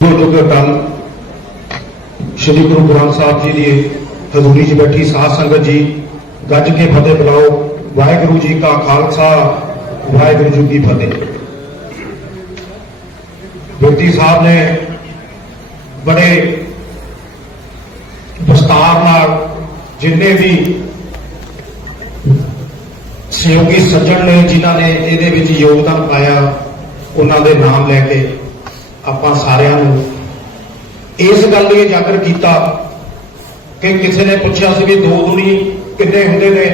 ਜੋ ਜੋ ਕੱਲ ਸ਼੍ਰੀ ਗੁਰੂ ਗ੍ਰੰਥ ਸਾਹਿਬ ਜੀ ਦੀ ਹਜ਼ੂਰੀ 'ਚ ਬੈਠੀ ਸਾਧ ਸੰਗਤ ਜੀ, ਗੱਜ ਕੇ ਫਤਿਹ ਬੁਲਾਓ। ਵਾਹਿਗੁਰੂ ਜੀ ਕਾ ਖਾਲਸਾ, ਵਾਹਿਗੁਰੂ ਜੀ ਕੀ ਫਤਿਹ। ਬੇਦੀ ਸਾਹਿਬ ਨੇ ਬੜੇ ਵਿਸਤਾਰ ਨਾਲ ਜਿੰਨੇ ਵੀ ਸਹਿਯੋਗੀ ਸੱਜਣ ਨੇ, ਜਿਨ੍ਹਾਂ ਨੇ ਇਹਦੇ ਵਿੱਚ ਯੋਗਦਾਨ ਪਾਇਆ, ਉਹਨਾਂ ਦੇ ਨਾਮ ਲੈ ਕੇ ਆਪਾਂ ਸਾਰਿਆਂ ਨੂੰ ਇਸ ਗੱਲ ਲਈ ਉਜਾਗਰ ਕੀਤਾ ਕਿ ਕਿਸੇ ਨੇ ਪੁੱਛਿਆ ਸੀ ਵੀ ਦੋ ਦੁਨੀ ਕਿੰਨੇ ਹੁੰਦੇ ਨੇ।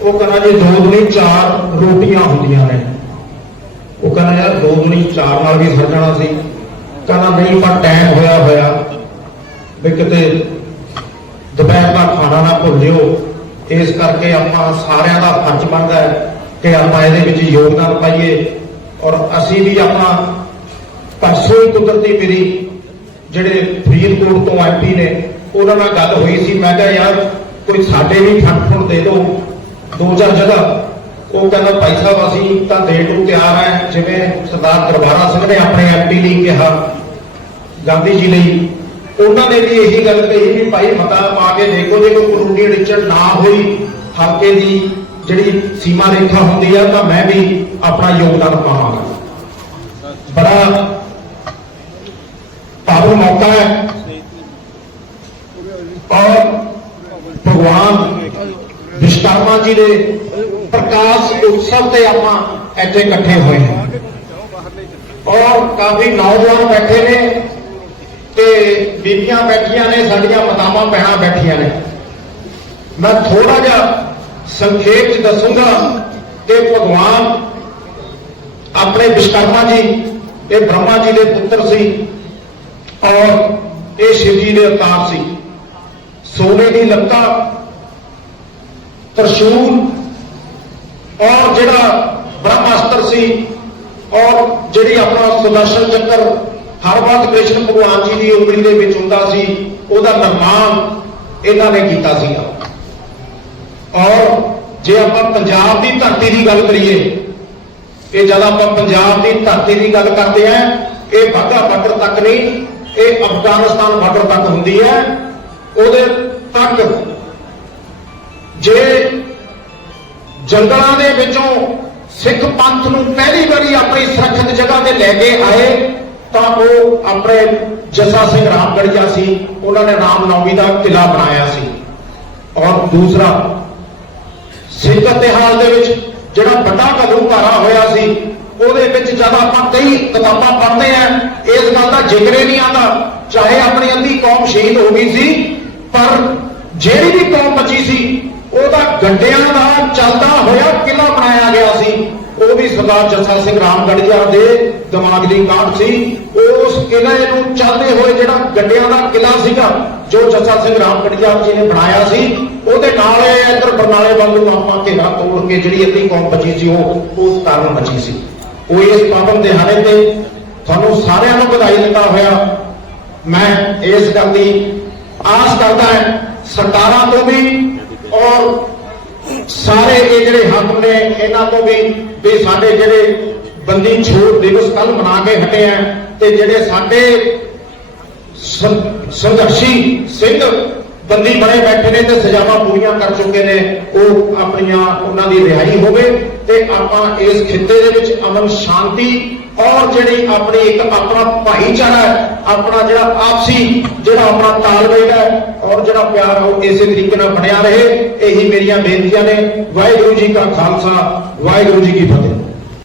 ਉਹ ਕਹਿੰਦਾ ਜੀ ਦੋ ਦੁਨੀ ਚਾਰ ਰੋਟੀਆਂ ਹੁੰਦੀਆਂ ਨੇ। ਉਹ ਕਹਿੰਦਾ ਯਾਰ ਦੋ ਦੁਨੀ ਚਾਰ ਨਾਲ ਵੀ ਸਰ ਜਾਣਾ ਸੀ। ਕਹਿੰਦਾ ਨਹੀਂ ਪਰ ਟਾਈਮ ਹੋਇਆ ਹੋਇਆ ਵੀ ਕਿਤੇ ਦੁਪਹਿਰ ਦਾ ਖਾਣਾ ਨਾ ਭੁੱਲ ਜਿਓ ਇਸ ਕਰਕੇ ਆਪਾਂ ਸਾਰਿਆਂ ਦਾ ਫਰਜ਼ ਬਣਦਾ ਹੈ ਕਿ ਆਪਾਂ ਇਹਦੇ ਵਿੱਚ ਯੋਗਦਾਨ ਪਾਈਏ। ਔਰ ਅਸੀਂ ਵੀ ਆਪਣਾ ਪਰਸੋਂ ਕੁਦਰਤੀ ਮੇਰੀ ਜਿਹੜੇ ਫਰੀਦਕੋਟ ਤੋਂ ਐਮਪੀ ਨੇ, ਉਹਨਾਂ ਨਾਲ ਗੱਲ ਹੋਈ ਸੀ। ਮੈਂ ਕਿਹਾ, ਯਾਰ, ਕੋਈ ਸਾਡੇ ਵੀ ਫੰਡ ਫੁੰਡ ਦੇ ਦਿਓ, ਦੋ ਚਾਰ ਜਗ੍ਹਾ। ਉਹ ਕਹਿੰਦਾ, ਭਾਈ ਸਾਹਿਬ, ਅਸੀਂ ਤਾਂ ਦੇਣ ਨੂੰ ਤਿਆਰ ਹੈ ਜਿਵੇਂ ਸਰਦਾਰ ਦਰਬਾਰਾ ਸਿੰਘ ਨੇ ਆਪਣੇ ਐਮਪੀ ਲਈ ਕਿਹਾ, ਗਾਂਧੀ ਜੀ ਲਈ। ਉਹਨਾਂ ਨੇ ਵੀ ਇਹੀ ਗੱਲ ਕਹੀ ਵੀ, ਭਾਈ, ਮਤਾ ਪਾ ਕੇ ਦੇਖੋ, ਜੇ ਕੋਈ ਕਾਨੂੰਨੀ ਅੜਚਣ ਨਾ ਹੋਈ, ਹਲਕੇ ਦੀ ਜਿਹੜੀ ਸੀਮਾ ਰੇਖਾ ਹੁੰਦੀ ਆ, ਤਾਂ ਮੈਂ ਵੀ ਆਪਣਾ ਯੋਗਦਾਨ ਪਾਵਾਂਗਾ। ਬੜਾ ਭਾਵੁਕ ਮੌਕਾ ਹੈ ਔਰ ਭਗਵਾਨ ਵਿਸ਼ਕਰਮਾ ਜੀ ਦੇ ਪ੍ਰਕਾਸ਼ ਉਤਸਵ ਤੇ ਆਪਾਂ ਇੱਥੇ ਇਕੱਠੇ ਹੋਏ ਹਾਂ। ਔਰ ਕਾਫੀ ਨੌਜਵਾਨ ਬੈਠੇ ਨੇ ਤੇ ਬੀਬੀਆਂ ਬੈਠੀਆਂ ਨੇ, ਸਾਡੀਆਂ ਮਾਤਾਵਾਂ, ਭੈਣਾਂ ਬੈਠੀਆਂ ਨੇ। ਮੈਂ ਥੋੜਾ ਜਿਹਾ ਸੰਖੇਪ ਚ ਦੱਸੂਗਾ ਕਿ ਭਗਵਾਨ ਆਪਣੇ ਵਿਸ਼ਕਰਮਾ ਜੀ, ਇਹ ਬ੍ਰਹਮਾ ਜੀ ਦੇ ਪੁੱਤਰ ਸੀ ਔਰ ਇਹ ਸ਼ਿਵ ਜੀ ਦੇ ਅਵਤਾਰ ਸੀ। ਸੋਨੇ ਦੀ ਲੱਤਾ, ਤਰਸ਼ੂਲ ਔਰ ਜਿਹੜਾ ਬ੍ਰਹਮਾਸਤਰ ਸੀ ਔਰ ਜਿਹੜੀ ਆਪਣਾ ਸੁਦਰਸ਼ਨ ਚੱਕਰ ਹਰ ਵਾਰ ਕ੍ਰਿਸ਼ਨ ਭਗਵਾਨ ਜੀ ਦੀ ਉਂਗਲੀ ਦੇ ਵਿੱਚ ਹੁੰਦਾ ਸੀ, ਉਹਦਾ ਨਿਰਮਾਣ ਇਹਨਾਂ ਨੇ ਕੀਤਾ ਸੀਗਾ। ਔਰ ਜੇ ਆਪਾਂ ਪੰਜਾਬ ਦੀ ਧਰਤੀ ਦੀ ਗੱਲ ਕਰੀਏ, ਇਹ ਜਦ ਆਪਾਂ ਪੰਜਾਬ ਦੀ ਧਰਤੀ ਦੀ ਗੱਲ ਕਰਦੇ ਆਂ, ਇਹ ਵਾਹਗਾ ਬਾਰਡਰ ਤੱਕ ਨਹੀਂ, ਇਹ ਅਫਗਾਨਿਸਤਾਨ ਬਾਰਡਰ ਤੱਕ ਹੁੰਦੀ ਹੈ। ਉਹਦੇ ਤੱਕ ਜੇ ਜੰਗਲਾਂ ਦੇ ਵਿੱਚੋਂ ਸਿੱਖ ਪੰਥ ਨੂੰ ਪਹਿਲੀ ਵਾਰੀ ਆਪਣੀ ਸੁਰੱਖਿਅਤ ਜਗ੍ਹਾ ਤੇ ਲੈ ਕੇ ਆਏ, ਤਾਂ ਉਹ ਆਪਣੇ ਜਸਾ ਸਿੰਘ ਰਾਮਗੜੀਆ ਸੀ, ਉਹਨਾਂ ਨੇ ਰਾਮ ਨੌਮੀ ਦਾ ਕਿਲਾ ਬਣਾਇਆ ਸੀ। ਔਰ ਦੂਸਰਾ, ਸਿੱਖ ਇਤਿਹਾਸ ਦੇ ਵਿੱਚ ਜਿਹੜਾ ਵੱਡਾ ਕਦਮ ਭਾਰਾ ਹੋਇਆ ਸੀ, ਉਹਦੇ ਵਿੱਚ ਜਦ ਆਪਾਂ ਕਈ ਕਿਤਾਬਾਂ ਪੜ੍ਹਦੇ ਆ ਇਸ ਗੱਲ ਦਾ ਜ਼ਿਕਰ ਹੀ ਨਹੀਂ ਆਉਂਦਾ। ਚਾਹੇ ਆਪਣੀ ਅੱਧੀ ਕੌਮ ਸ਼ਹੀਦ ਹੋ ਗਈ ਸੀ ਪਰ ਜਿਹੜੀ ਵੀ ਕੌਮ ਬਚੀ ਸੀ, ਉਹਦਾ ਗੱਡਿਆਂ ਦਾ ਚੱਲਦਾ ਹੋਇਆ ਕਿਲਾ ਬਣਾਇਆ ਗਿਆ ਸੀ। ਉਹ ਵੀ ਸਰਦਾਰ ਜੱਸਾ ਸਿੰਘ ਰਾਮਗੜੀਆ ਦੇ ਦਿਮਾਗ ਦੀ ਕਾਢ ਸੀ। ਉਸ ਕਿਲੇ ਨੂੰ ਚੱਲਦੇ ਹੋਏ ਜਿਹੜਾ ਗੱਡਿਆਂ ਦਾ ਕਿਲਾ ਸੀਗਾ, ਜੋ ਜੱਸਾ ਸਿੰਘ ਰਾਮਗੜੀਆ ਜੀ ਨੇ ਬਣਾਇਆ ਸੀ, ਉਹਦੇ ਨਾਲ ਇੱਧਰ ਬਰਨਾਲੇ ਵੱਲ ਨੂੰ ਆਪਾਂ ਘੇਰਾ ਤੋੜ ਕੇ ਜਿਹੜੀ ਅੱਧੀ ਕੌਮ ਬਚੀ ਸੀ, ਉਹ ਉਸ ਕਾਰਨ ਬਚੀ ਸੀ। ਉਹ ਇਸ ਪਾਵਨ ਦਿਹਾੜੇ ਤੇ ਤੁਹਾਨੂੰ ਸਾਰਿਆਂ ਨੂੰ ਵਧਾਈ ਦਿੰਦਾ ਹੋਇਆ ਮੈਂ ਇਸ ਗੱਲ ਦੀ ਆਸ ਕਰਦਾ ਹੈ, ਸਰਕਾਰਾਂ ਤੋਂ ਵੀ ਔਰ ਸਾਰੇ ਇਹ ਜਿਹੜੇ ਹੱਕ ਨੇ, ਇਹਨਾਂ ਤੋਂ ਵੀ ਵੀ ਸਾਡੇ ਜਿਹੜੇ ਬੰਦੀ ਛੋੜ ਦਿਵਸ ਕੱਲ ਮਨਾ ਕੇ ਹਟੇ ਆ ਤੇ ਜਿਹੜੇ ਸਾਡੇ ਸੰਘਰਸ਼ੀ ਸਿੰਘ ਬੰਦੀ ਬਣੇ ਬੈਠੇ ਨੇ ਤੇ ਸਜ਼ਾਵਾਂ ਪੂਰੀਆਂ ਕਰ ਚੁੱਕੇ ਨੇ, ਉਹ ਆਪਣੀਆਂ ਉਹਨਾਂ ਦੀ ਰਿਹਾਈ ਹੋਵੇ। ਤੇ ਆਪਾਂ ਇਸ ਖਿੱਤੇ ਦੇ ਵਿੱਚ ਅਮਨ ਸ਼ਾਂਤੀ ਔਰ ਜਿਹੜੀ ਆਪਣੀ ਇੱਕ ਆਪਣਾ ਭਾਈਚਾਰਾ ਆਪਣਾ ਜਿਹੜਾ ਆਪਸੀ, ਜਿਹੜਾ ਆਪਣਾ ਤਾਲਮੇਲ ਹੈ ਔਰ ਜਿਹੜਾ ਪਿਆਰ ਹੈ ਉਹ ਇਸੇ ਤਰੀਕੇ ਨਾਲ ਬਣਿਆ ਰਹੇ। ਇਹੀ ਮੇਰੀਆਂ ਬੇਨਤੀਆਂ ਨੇ। ਵਾਹਿਗੁਰੂ ਜੀ ਕਾ ਖਾਲਸਾ, ਵਾਹਿਗੁਰੂ ਜੀ ਕੀ ਫਤਿਹ।